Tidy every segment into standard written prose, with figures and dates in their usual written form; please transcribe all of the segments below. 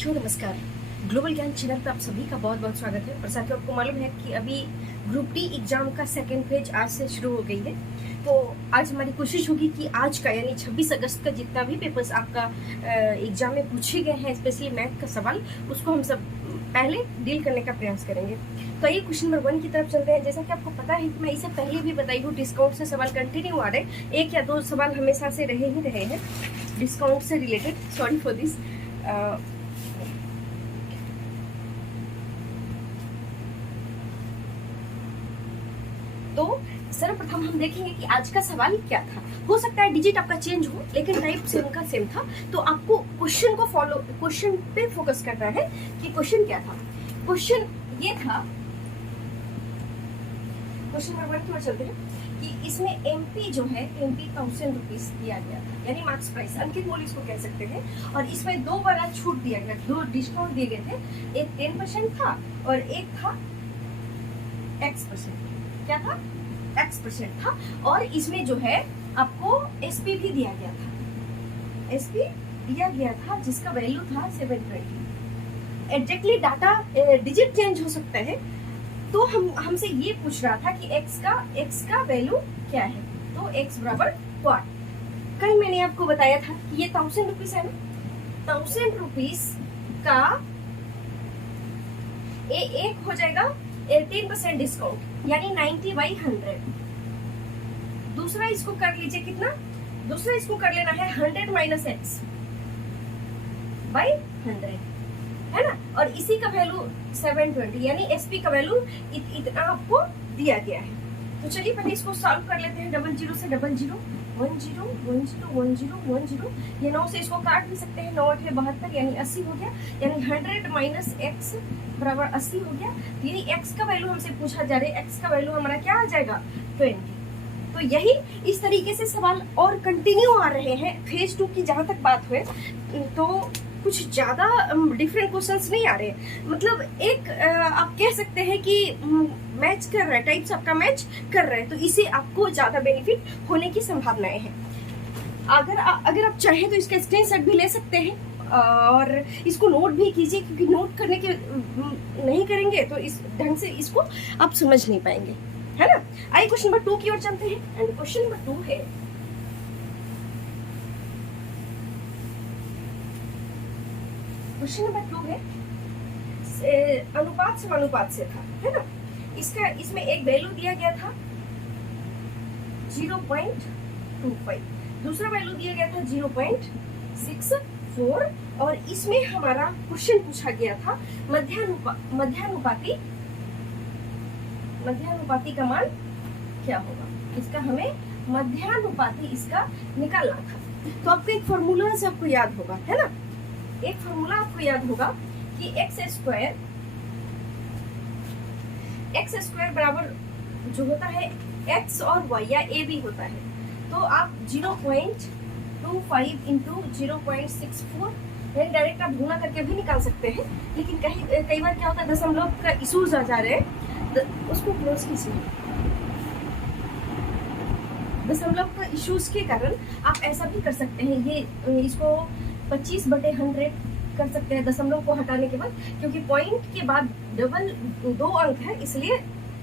साथियों नमस्कार। ग्लोबल ज्ञान चैनल पर आप सभी का बहुत बहुत स्वागत है। और साथियों आपको मालूम है कि अभी ग्रुप डी एग्जाम का सेकेंड फेज आज से शुरू हो गई है। तो आज हमारी कोशिश होगी कि आज का यानी 26 अगस्त का जितना भी पेपर्स आपका एग्जाम में पूछे गए हैं, स्पेशली मैथ का सवाल, उसको हम सब पहले डील करने का प्रयास करेंगे। तो ये क्वेश्चन नंबर 1 की तरफ चलते हैं। जैसा कि आपको पता है कि मैं इसे पहले भी बताई हूँ, डिस्काउंट से सवाल कंटिन्यू आ रहे हैं। 1 या 2 सवाल हमेशा से रहे ही रहे हैं डिस्काउंट से रिलेटेड। Sorry for this. तो सर्वप्रथम हम देखेंगे कि आज का सवाल क्या था। हो सकता है डिजिट आपका चेंज हो, लेकिन टाइप सेम का सेम था। तो आपको क्वेश्चन पे फोकस करना है कि क्वेश्चन क्या था। क्वेश्चन ये था, क्वेश्चन नंबर 1 की ओर चलते हैं कि इसमें एमपी जो है, एमपी 1000 रुपीज दिया गया था, यानी मार्क्स प्राइस, अंकित मूल्य इसको कह सकते हैं। और इसमें 2 बड़ा छूट दिया गया, 2 डिस्काउंट दिए गए थे। एक 10% था और एक था X%। क्या था? X% था। और इसमें जो है आपको SP भी दिया गया था, SP दिया गया था जिसका वैल्यू था 720। एग्जैक्टली डाटा डिजिट चेंज हो सकता है। तो हमसे ये पूछ रहा था कि x का वैल्यू क्या है। तो x बराबर व्हाट। कल मैंने आपको बताया था कि ये 1000 रुपीज है ना, 1000 रुपीज का एक हो जाएगा 18% डिस्काउंट, यानी 90/100। दूसरा इसको कर लीजिए कितना, दूसरा इसको कर लेना है 100 माइनस x/100, है ना। और इसी का वैल्यू 720, यानी एसपी का वैल्यू इतना आपको दिया गया है। तो चलिए पहले इसको सॉल्व कर लेते हैं। 00 से 00, 10 10 10 10 10। ये 9 से इसको काट भी सकते हैं। 9 8 72, यानी 80 हो गया। यानी 100 माइनस x बराबर 80 हो गया। यानी x का वैल्यू हमसे पूछा जा रहा है, x का वैल्यू हमारा क्या आ जाएगा, 20। तो यही इस तरीके से सवाल और कंटिन्यू आ रहे हैं। फेज 2 की जहां तक बात हुए तो कुछ ज्यादा डिफरेंट क्वेश्चंस नहीं आ रहे। मतलब एक आप कह सकते हैं कि मैच कर रहा है, टाइप्स आपका मैच कर रहा है, तो इसे आपको ज्यादा बेनिफिट होने की संभावनाएं हैं। अगर आप चाहें तो इसका स्क्रीनशॉट भी ले सकते हैं और इसको नोट भी कीजिए, क्योंकि नोट करने के नहीं करेंगे तो इस ढंग से इसको आप समझ नहीं पाएंगे, है ना। आइए क्वेश्चन नंबर 2 की ओर चलते हैं। एंड क्वेश्चन नंबर 2 है, क्वेश्चन नंबर 2 है अनुपात समानुपात से था, है ना। इसमें एक वैल्यू दिया गया था 0.25, दूसरा वैल्यू दिया गया था 0.64, और इसमें हमारा क्वेश्चन पूछा गया था मध्यानुपाती का मान क्या होगा। इसका हमें मध्यानुपाती इसका निकालना था। तो आपको एक फॉर्मूला से आपको याद होगा, है ना। एक फॉर्मूला आपको याद होगा कि x स्क्वायर बराबर जो होता है x और y, या a भी होता है। तो आप 0.25 इंटू 0.64 डायरेक्ट आप गुणा करके भी निकाल सकते हैं। लेकिन कई बार क्या होता है, दशमलव का इश्यूज आ जा रहे हैं, उसको क्लोज कीजिए। दशमलव का इश्यूज के कारण आप ऐसा भी कर सकते हैं, ये इसको 25/100 कर सकते हैं दशमलव को हटाने के बाद, क्योंकि पॉइंट के बाद डबल 2 अंक है, इसलिए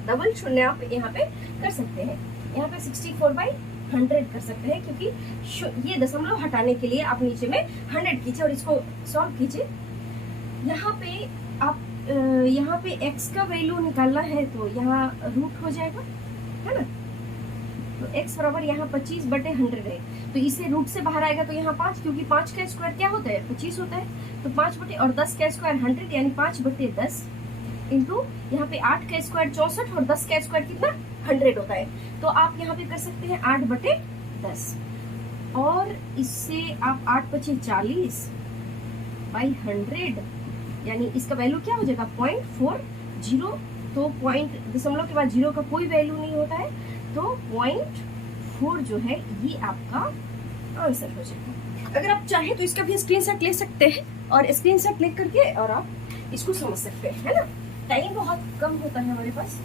डबल शून्य आप यहाँ पे कर सकते हैं। यहाँ पे 64/100 कर सकते हैं, क्योंकि ये दशमलव हटाने के लिए आप नीचे में 100 कीजिए और इसको सॉल्व कीजिए। यहाँ पे x का वैल्यू निकालना है, तो यहाँ रूट हो जाएगा, है ना। तो x बराबर यहाँ 25/100 है, तो इसे रूट से बाहर आएगा तो यहाँ 5, क्योंकि 5 का स्क्वायर क्या होता है, 25 होता है। तो 5 और 10 का स्क्वायर 100, यानी 5/10 इंटू यहाँ पे 8 का स्क्वायर 64 और 10 का स्क्वायर कितना, 100 होता है। तो आप यहाँ पे कर सकते हैं 8/10, और इससे आप 8×40/100, यानी इसका वैल्यू क्या हो जाएगा, 0.40। तो पॉइंट दशमलव के बाद 0 का कोई वैल्यू नहीं होता है, तो 0.4 जो है ये आपका आंसर हो जाएगा। अगर आप चाहें तो इसका भी स्क्रीनशॉट ले सकते हैं, और स्क्रीनशॉट ले करके और आप इसको समझ सकते हैं, है ना। टाइम बहुत कम होता है हमारे पास,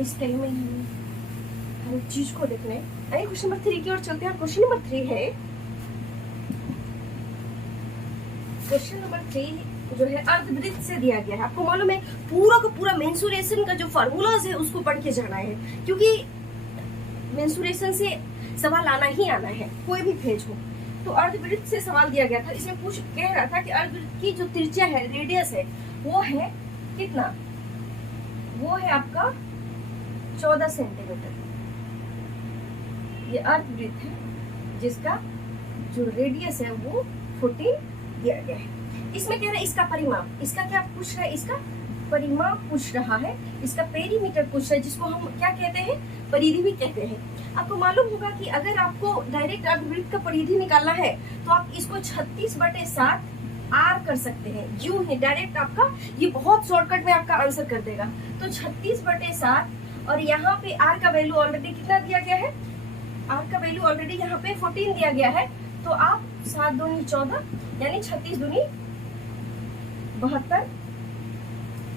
इस टाइम में हर चीज को देखना है। आइए क्वेश्चन नंबर 3 की ओर चलते हैं। क्वेश्चन नंबर 3 है क्वेश्चन नंबर 3 जो है अर्धवृत्त से दिया गया है। आपको मालूम है पूरा का पूरा मेंसुरेशन का जो फार्मूलाज है उसको पढ़ के जाना है, क्योंकि मेंसुरेशन से सवाल आना ही आना है, कोई भी फेज हो। तो अर्धवृत्त से सवाल दिया गया था, इसमें पूछ कह रहा था कि अर्धवृत्त की जो त्रिज्या है, रेडियस है, वो है कितना, वो है आपका 14 सेंटीमीटर। ये अर्धवृत्त है जिसका जो रेडियस है वो 14 दिया गया है। इसमें कह रहा है इसका परिमाप, इसका क्या पूछ रहा है, इसका परिमाप पूछ रहा है, इसका पेरीमीटर पूछ रहा है, जिसको हम क्या कहते हैं, परिधि भी कहते हैं। आपको मालूम होगा कि अगर आपको डायरेक्ट अर्धवृत्त का परिधि निकालना है तो आप इसको 36/7 आर कर सकते हैं, यूं ही डायरेक्ट आपका ये बहुत शॉर्टकट में आपका आंसर कर देगा। तो 36/7 और यहाँ पे आर का वैल्यू ऑलरेडी कितना दिया गया है, आर का वैल्यू ऑलरेडी यहाँ पे 14 दिया गया है। तो आप 7 दूनी 14 यानी 36 दूनी 72,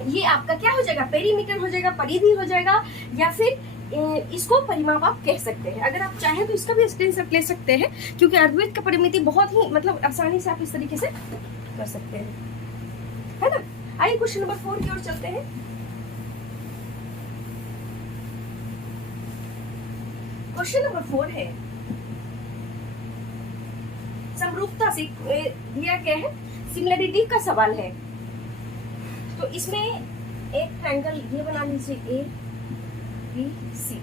ये आपका क्या हो जाएगा, पेरीमीटर हो जाएगा, परिधि हो जाएगा, या फिर इसको परिमाप आप कह सकते हैं। अगर आप चाहें तो इसका भी स्क्रीनशॉट ले सकते हैं, क्योंकि अर्धवृत्त का परिमिति बहुत ही मतलब आसानी से आप इस तरीके से कर सकते हैं, है ना। आइए क्वेश्चन नंबर 4 की ओर चलते हैं। क्वेश्चन नंबर 4 है समरूपता से दिया गया है, सिमिलरिटी का सवाल है। तो इसमें एक ट्रायंगल ये बना लीजिए ए बी सी,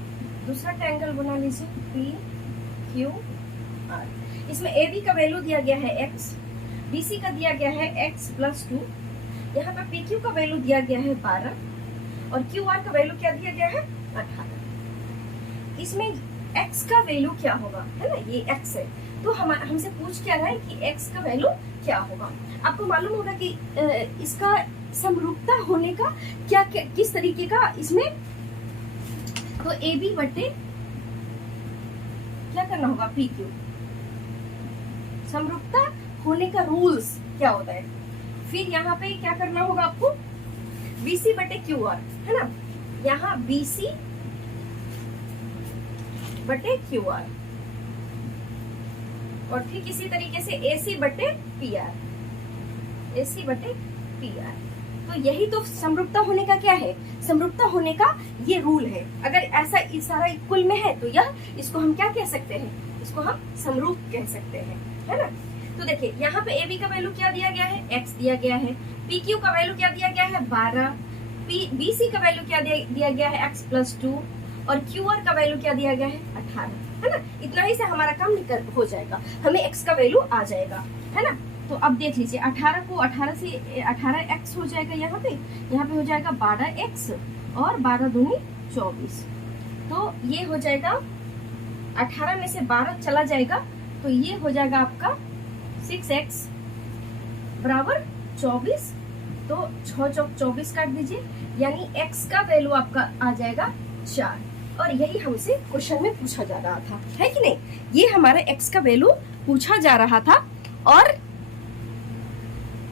दूसरा ट्रायंगल बना लीजिए पी क्यू आर। इसमें ए बी का वैल्यू दिया गया है x, बी सी का दिया गया है x+2, यहाँ पे पी क्यू का वैल्यू दिया गया है 12 और क्यू आर का वैल्यू क्या दिया गया है 18। इसमें x का वैल्यू क्या होगा, है ना, ये x है, तो हमसे पूछ क्या रहा है कि x का वैल्यू क्या होगा। आपको मालूम होगा कि इसका समरूपता होने का क्या किस तरीके का इसमें, तो ए बी बटे क्या करना होगा पी क्यू, समरूपता होने का रूल्स क्या होता है। फिर यहाँ पे क्या करना होगा आपको, बी सी बटे क्यू आर, है ना, यहाँ बी सी बटे क्यू आर, और ठीक इसी तरीके से ए सी बटे पी आर, ए सी बटे पी आर। तो यही तो समरूपता होने का क्या है, समरूपता होने का ये रूल है। अगर ऐसा इस सारा इक्वल में है तो यह, इसको हम क्या कह सकते हैं, इसको हम समरूप कह सकते हैं, है ना। तो देखिए यहाँ पे ए बी का वैल्यू क्या दिया गया है, x दिया गया है, पी क्यू का वैल्यू क्या दिया गया है 12, बी सी का वैल्यू क्या दिया गया है x+2 और क्यू आर का वैल्यू क्या दिया गया है 18, है ना। इतना ही से हमारा काम निकल हो जाएगा, हमें x का वैल्यू आ जाएगा, है ना। तो अब देख लीजिए 18 को 18 से 18x हो जाएगा, यहाँ पे हो जाएगा 12x और 12 दूनी 24। तो ये हो जाएगा 18 में से 12 चला जाएगा, तो ये हो जाएगा आपका 6x बराबर 24। तो 6 चौक 24 काट दीजिए, यानी x का वैल्यू आपका आ जाएगा 4। और यही हमसे क्वेश्चन में पूछा जा रहा था, है कि नहीं, ये हमारा x का वैल्यू पूछा जा रहा था। और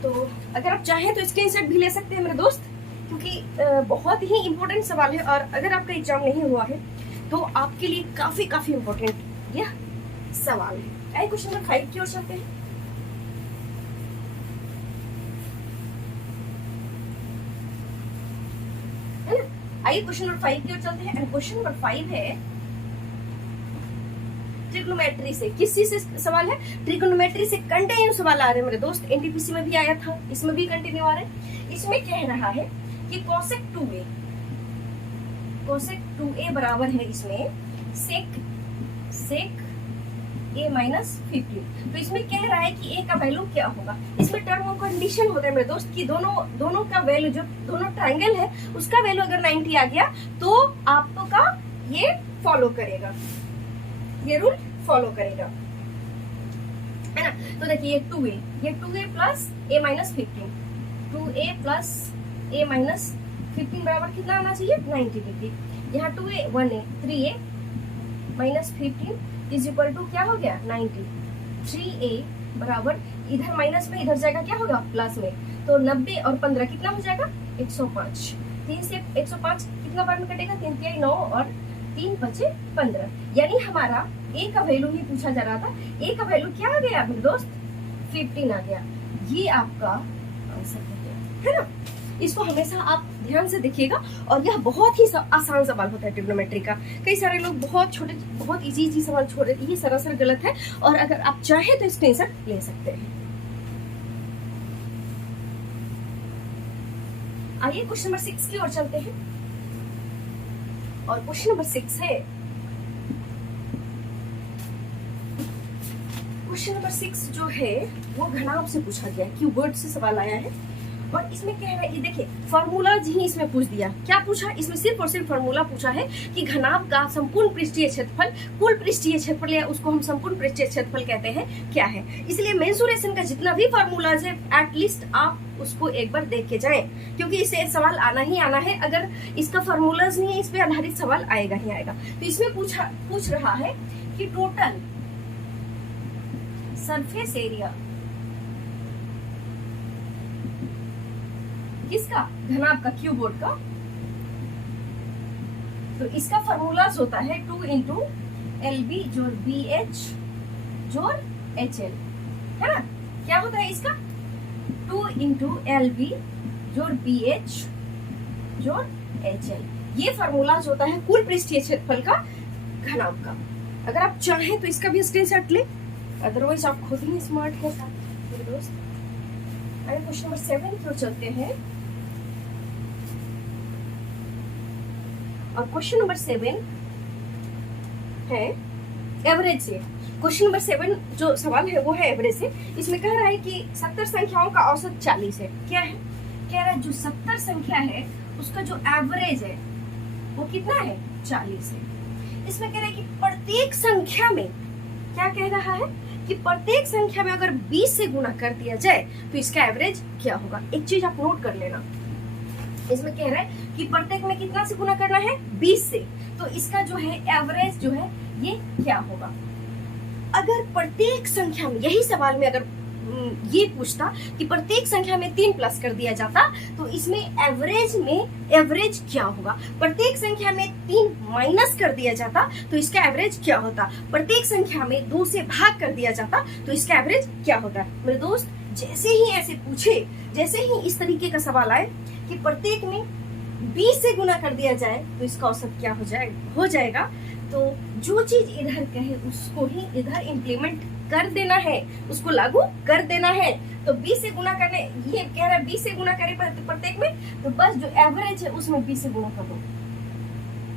तो अगर आप चाहें तो स्क्रीनशॉट भी ले सकते हैं मेरे दोस्त, क्योंकि बहुत ही इम्पोर्टेंट सवाल है, और अगर आपका एग्जाम नहीं हुआ है तो आपके लिए काफी इम्पोर्टेंट यह सवाल है। आइए क्वेश्चन नंबर 5 की ओर चलते हैं। है ना, आइए क्वेश्चन नंबर 5 की ओर चलते हैं। क्वेश्चन नंबर 5 है ट्रिग्नोमेट्री से। किस चीज से सवाल है, ट्रिग्नोमेट्री से कंटिन्यू सवाल आ रहे हैं मेरे दोस्त, एनटीपीसी में भी आया था, इसमें भी कंटिन्यू आ रहे हैं। इसमें कह रहा है कि कोसेक 2a बराबर है इसमें सेक a माइनस 15। तो इसमें कह रहा है कि a का वैल्यू क्या होगा। इसमें टर्म ऑफ कंडीशन होता है मेरे दोस्त कि दोनों का वैल्यू, जो दोनों ट्राइंगल है उसका वैल्यू अगर 90 आ गया तो आपका ये फॉलो करेगा, ये रूल फॉलो करेगा, है ना। तो देखिए ये 2a plus a minus 15, 2a plus a minus 15 बराबर कितना आना चाहिए 90 डिग्री। यहाँ 2a 1a 3a minus 15 is equal to क्या हो गया 90। 3a बराबर इधर माइनस में इधर जाएगा क्या होगा प्लस में, तो 90 और 15 कितना हो जाएगा 105। 3 से 105 कितना बार में कटेगा, 3 3 9 और 3 बचे 15, यानी हमारा a का वैल्यू ही पूछा जा रहा था। a का वैल्यू क्या आ गया मेरे दोस्त 15 आ गया। ये आपका आंसर है ना। इसको हमेशा आप ध्यान से देखिएगा, और यह बहुत ही आसान सवाल होता है ट्रिग्नोमेट्री का। कई सारे लोग बहुत छोटे बहुत इजी सवाल छोड़ देते हैं, ये सरासर गलत है, और अगर आप चाहें तो स्क्रीनशॉट ले सकते हैं। आइए क्वेश्चन नंबर 6 की ओर चलते हैं, और क्वेश्चन नंबर 6 है, क्वेश्चन नंबर 6 जो है वो घनाभ से पूछा गया, कीवर्ड से सवाल आया है, और इसमें क्या है, ये देखिए फार्मूला ही इसमें पूछ दिया। क्या पूछा, इसमें सिर्फ और सिर्फ फार्मूला पूछा है कि घनाभ का संपूर्ण पृष्ठीय क्षेत्रफल, कुल पृष्ठीय क्षेत्रफल, या उसको हम संपूर्ण पृष्ठीय क्षेत्रफल कहते हैं, क्या है। इसलिए मेंसुरेशन का जितना भी फार्मूलाज है एटलीस्ट आप उसको एक बार देख के जाएं, क्योंकि इससे सवाल आना ही आना है। अगर इसका फार्मूलाज नहीं है, इस पे आधारित सवाल आएगा ही आएगा। तो इसमें पूछ रहा है कि टोटल सरफेस एरिया किसका, घनाभ का, क्यूबोर्ड का। तो इसका फार्मूलाज होता है 2 इंटू LB जोड़ BH जोड़ HL, है ना। क्या होता है इसका, 2 इंटू LB जोड़ BH जोड़ HL। ये फार्मूलाज होता है कुल पृष्ठीय क्षेत्रफल का, घनाभ का। अगर आप चाहें तो इसका भी स्क्रीनशॉट ले, अदरवाइज आप खुद ही स्मार्ट है मेरे दोस्त। क्वेश्चन नंबर 7 की ओर चलते हैं, और क्वेश्चन नंबर 7 है एवरेज से। क्वेश्चन नंबर 7 जो सवाल है वो है एवरेज से। इसमें कह रहा है कि 70 संख्याओं का औसत 40 है। क्या है, कह रहा है जो 70 संख्या है उसका जो एवरेज है वो कितना है, 40 है। इसमें कह रहा है कि प्रत्येक संख्या में, क्या कह रहा है कि प्रत्येक संख्या में अगर 20 से गुणा कर दिया जाए तो इसका एवरेज क्या होगा। एक चीज आप नोट कर लेना, इसमें कह रहा है कि प्रत्येक में कितना से गुना करना है, 20 से। तो इसका जो है एवरेज जो है ये क्या होगा। अगर प्रत्येक संख्या में, यही सवाल में अगर ये पूछता कि प्रत्येक संख्या में 3 प्लस कर दिया जाता तो इसमें एवरेज क्या होगा। प्रत्येक संख्या में 3 माइनस कर दिया जाता तो इसका एवरेज क्या होता। प्रत्येक संख्या में 2 से भाग कर दिया जाता तो इसका एवरेज क्या होता। मेरे दोस्त, जैसे ही ऐसे पूछे, जैसे ही इस तरीके का सवाल आए कि प्रत्येक में 20 से गुना कर दिया जाए तो इसका औसत क्या हो जाएगा, तो जो चीज इधर कहे उसको ही इधर इम्प्लीमेंट कर देना है, उसको लागू कर देना है। तो 20 से गुना करने, ये कह रहा है 20 से गुना करे प्रत्येक में, तो बस जो एवरेज है उसमें 20 से गुना कर दो,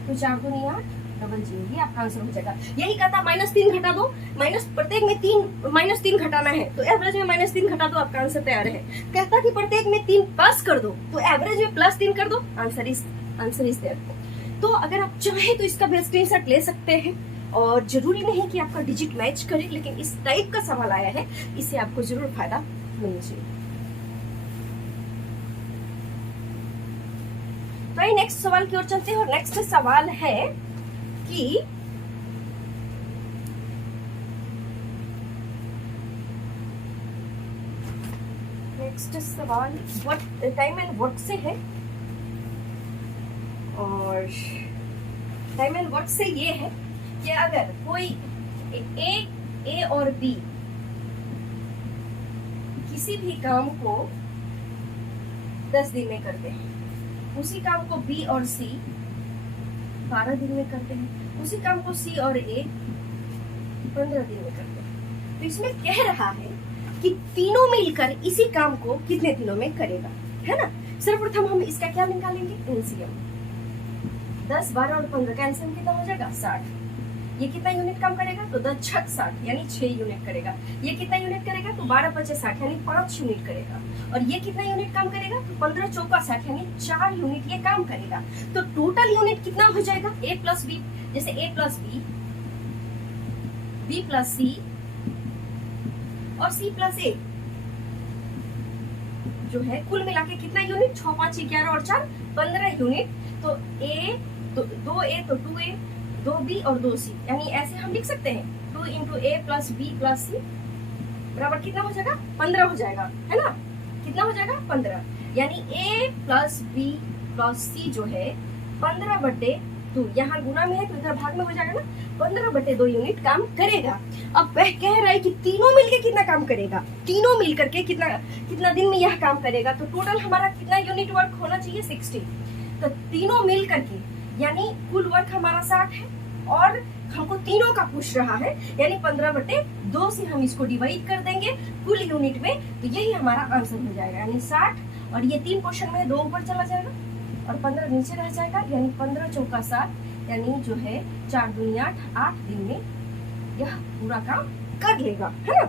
तो 4 दूनी 8 डबल 0, ये आपका आंसर हो जाएगा। यही कहता -3 घटा दो, माइनस प्रत्येक में -3 घटाना है तो एवरेज में -3 घटा दो, आपका आंसर तैयार है। कहता कि प्रत्येक में 3 प्लस कर दो तो एवरेज में +3 कर दो, आंसर इज देयर। तो अगर आप चाहें तो इसका भी स्क्रीनशॉट ले सकते हैं, और जरूरी नहीं कि आपका डिजिट मैच करे, लेकिन इस टाइप का सवाल आया है, इससे आपको जरूर फायदा मिलना चाहिए। तो नेक्स्ट सवाल की ओर चलते हैं, और नेक्स्ट सवाल है कि नेक्स्ट सवाल टाइम एंड वर्क से है, और टाइम एंड वर्क से ये है कि अगर कोई ए और बी किसी भी काम को 10 दिन में करते हैं, उसी काम को बी और सी 12 दिन में करते हैं, उसी काम को सी और ए 15 दिन में करते हैं। तो इसमें कह रहा है कि तीनों मिलकर इसी काम को कितने दिनों में करेगा, है ना। सर्वप्रथम हम इसका क्या निकालेंगे, एलसीएम। 10, 12 और 15 का एलसीएम कितना हो जाएगा, 60। ये कितना यूनिट काम करेगा, तो 10 छक 60 यानी 6 यूनिट करेगा। ये कितना यूनिट करेगा, तो 12 5 60 यानी 5 यूनिट करेगा। और ये कितना यूनिट काम करेगा, तो 15 चौका 60 यानी 4 यूनिट ये काम करेगा। तो टोटल यूनिट कितना हो जाएगा, a प्लस बी, जैसे a plus b, b plus c और c प्लस ए, जो है कुल मिला के कितना यूनिट, 6 5 11 और 4 15 यूनिट। तो a 2a तो 2a, 2b और 2c, यानी ऐसे हम लिख सकते हैं 2 into a plus b plus c बराबर कितना हो जाएगा, 15 हो जाएगा, है ना। कितना हो जाएगा, 15, यानी a प्लस बी प्लस सी जो है 15/4 तो यहाँ गुना में है तो इधर भाग में हो जाएगा ना, 15/2 यूनिट काम करेगा। अब वह कह रहा है कि तीनों मिलके कितना काम करेगा, तीनों मिल करके कितना दिन में यह काम करेगा। तो टोटल हमारा कितना यूनिट वर्क होना चाहिए, 60। तो तीनों मिल करके यानी कुल वर्क हमारा 60 है, और हमको तीनों का पूछ रहा है, यानी 15/2 से हम इसको डिवाइड कर देंगे कुल यूनिट में, तो यही हमारा आंसर हो जाएगा। यानी 60, और ये 3 पोर्शन में 2 ऊपर चला जाएगा और 15 नीचे रह जाएगा, यानी 15 चौका 60, यानी जो है 4 दूनी 8, 8 दिन में यह पूरा काम कर लेगा, है ना।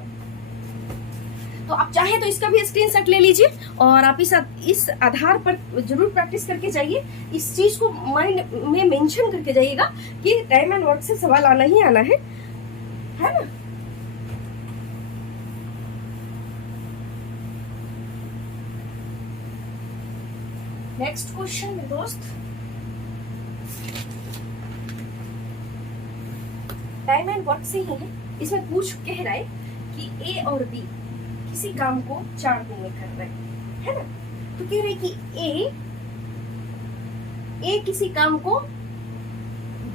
तो आप चाहे तो इसका भी स्क्रीनशॉट ले लीजिए और आप इस आधार पर जरूर प्रैक्टिस करके जाइए। इस चीज को माइंड में मेंशन करके जाइएगा कि टाइम एंड वर्क से सवाल आना ही आना है ना। नेक्स्ट क्वेश्चन में दोस्त, टाइम एंड वर्क से ही है। इसमें कह रहा है कि ए और बी किसी काम को 4 दिन में कर रहे है ना। तो कह रहे कि ए किसी काम को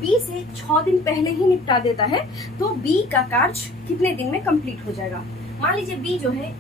बी से 6 दिन पहले ही निपटा देता है, तो बी का कार्य कितने दिन में कंप्लीट हो जाएगा। मान लीजिए बी जो है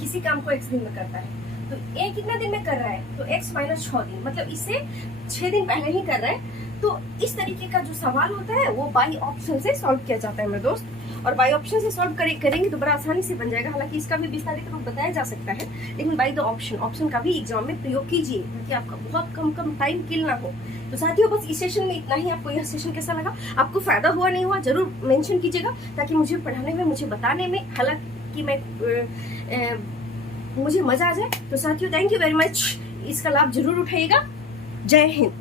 किसी काम को x दिन में करता है, तो ए कितना दिन में कर रहा है, तो x - 6 दिन, मतलब इससे 6 दिन पहले ही कर रहा है। तो इस तरीके का जो सवाल होता है वो बाई ऑप्शन से सॉल्व किया जाता है मेरे दोस्त, और बाई ऑप्शन से सॉल्व करेंगे तो बड़ा आसानी से बन जाएगा। हालांकि इसका भी विस्तारित रूप बताया जा सकता है, लेकिन बाई द ऑप्शन का भी एग्जाम में प्रयोग कीजिए ताकि आपका बहुत कम टाइम किल ना हो। तो साथियों बस इस सेशन में इतना ही। आपको यह सेशन कैसा लगा, आपको फायदा हुआ नहीं हुआ, जरूर मेंशन कीजिएगा ताकि मुझे पढ़ाने में, मुझे बताने में, हालांकि मुझे मजा आ जाए। तो साथियों थैंक यू वेरी मच, इसका लाभ जरूर उठाइएगा। जय हिंद।